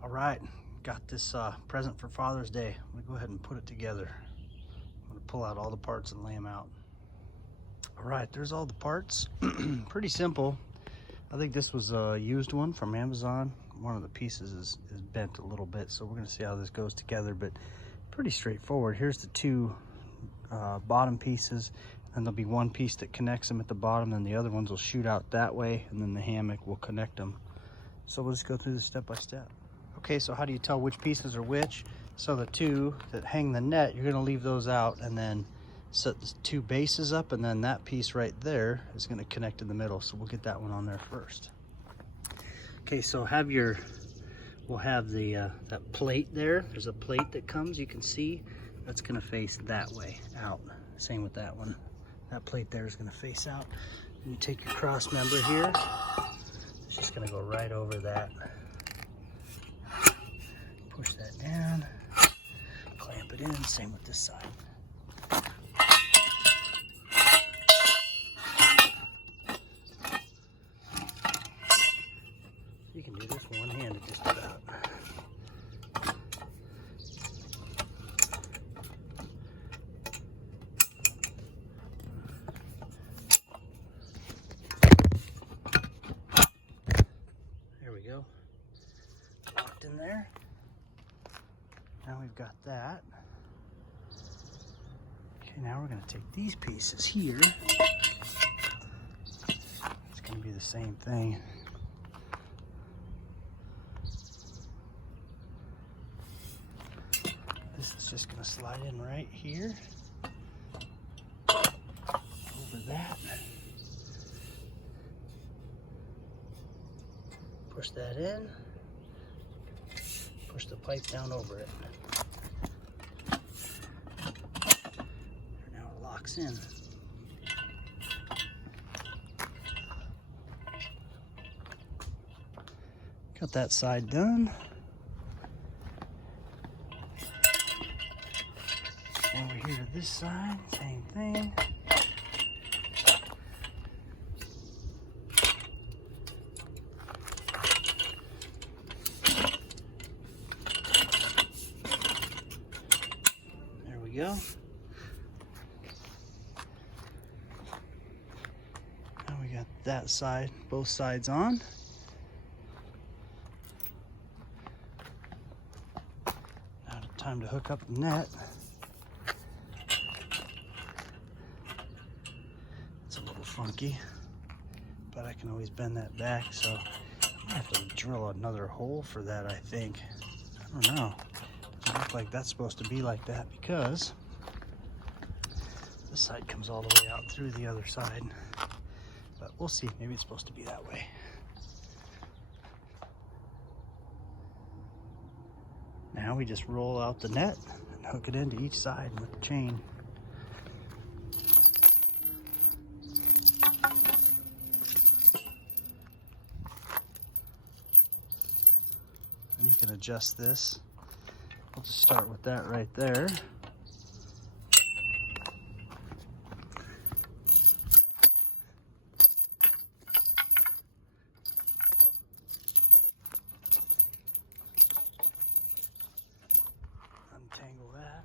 All right, got this present for Father's Day. I'm gonna go ahead and put it together. I'm gonna pull out all the parts and lay them out. All right, there's all the parts. Pretty simple. I think this was a used one from Amazon. One of the pieces is bent a little bit, so we're gonna see how this goes together, but pretty straightforward. Here's the two bottom pieces, and there'll be one piece that connects them at the bottom, and the other ones will shoot out that way, and then the hammock will connect them. So we'll just go through this step by step. Okay, so how do you tell which pieces are which? So the two that hang the net, you're gonna leave those out and then set the two bases up, and then that piece right there is gonna connect in the middle. So we'll get that one on there first. Okay, so we'll have the that plate there. There's a plate that comes, you can see, that's gonna face that way out. Same with that one. That plate there is gonna face out. And you take your cross member here, it's just gonna go right over that. Push that down, clamp it in, same with this side. You can do this one-handed just about. There we go, locked in there. Now we've got that. Okay, now we're gonna take these pieces here. It's gonna be the same thing. This is just gonna slide in right here. Over that. Push that in. Push the pipe down over it. Now it locks in. Got that side done. Over here to this side, same thing. Go. Now we got that side, both sides on. Now time to hook up the net. It's a little funky, but I can always bend that back, so I have to drill another hole for that, I think. I don't know. Doesn't look like that's supposed to be like that, because this side comes all the way out through the other side. But we'll see, maybe it's supposed to be that way. Now we just roll out the net and hook it into each side with the chain. And you can adjust this. We'll just start with that right there. Untangle that.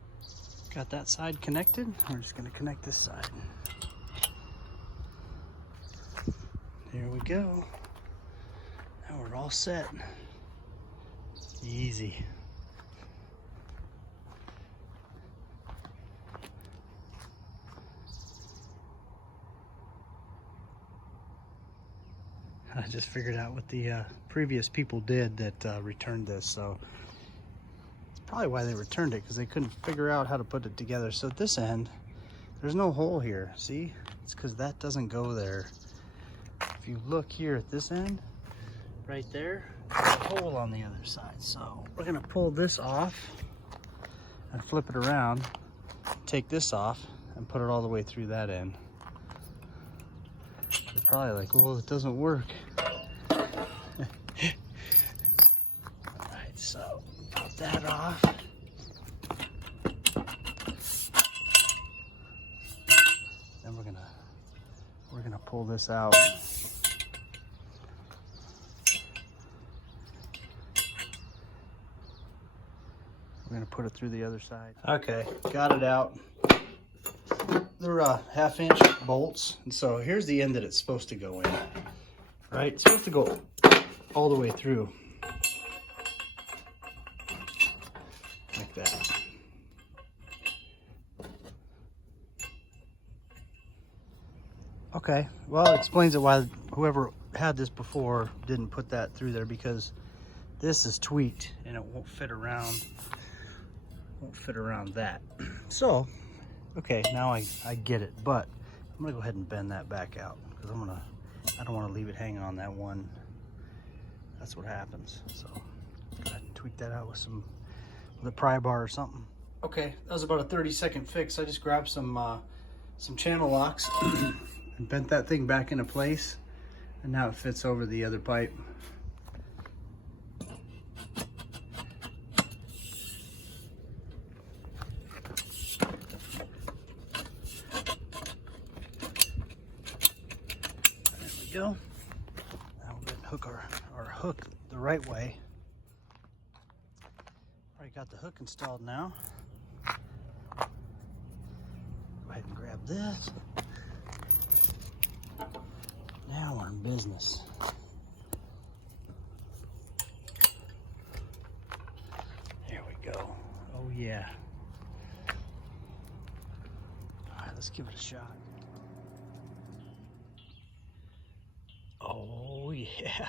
Got that side connected. We're just going to connect this side. There we go. Now we're all set. Easy. I just figured out what the previous people did that returned this, so it's probably why they returned it, because they couldn't figure out how to put it together. So at this end, there's no hole here. See? It's because that doesn't go there. If you look here at this end, right there, there's a hole on the other side. So we're gonna pull this off and flip it around, take this off, and put it all the way through that end. You're probably like, well, it doesn't work. Alright, so pop that off. Then we're gonna pull this out. gonna put it through the other side. Okay, got it out. They're 1/2-inch bolts, and so here's the end that it's supposed to go in. Right, it's supposed to go all the way through, like that. Okay, well, it explains it why whoever had this before didn't put that through there, because this is tweaked and it won't fit around that. So, okay, now I get it, but I'm gonna go ahead and bend that back out because I don't want to leave it hanging on that one. That's what happens. So go ahead and tweak that out with a pry bar or something. Okay, that was about a 30-second fix. I just grabbed some channel locks and bent that thing back into place, and now it fits over the other pipe. There we go. Now we'll go ahead and hook our hook the right way. Already got the hook installed now. Go ahead and grab this. Now we're in business. There we go. Oh yeah. All right, let's give it a shot. Oh yeah.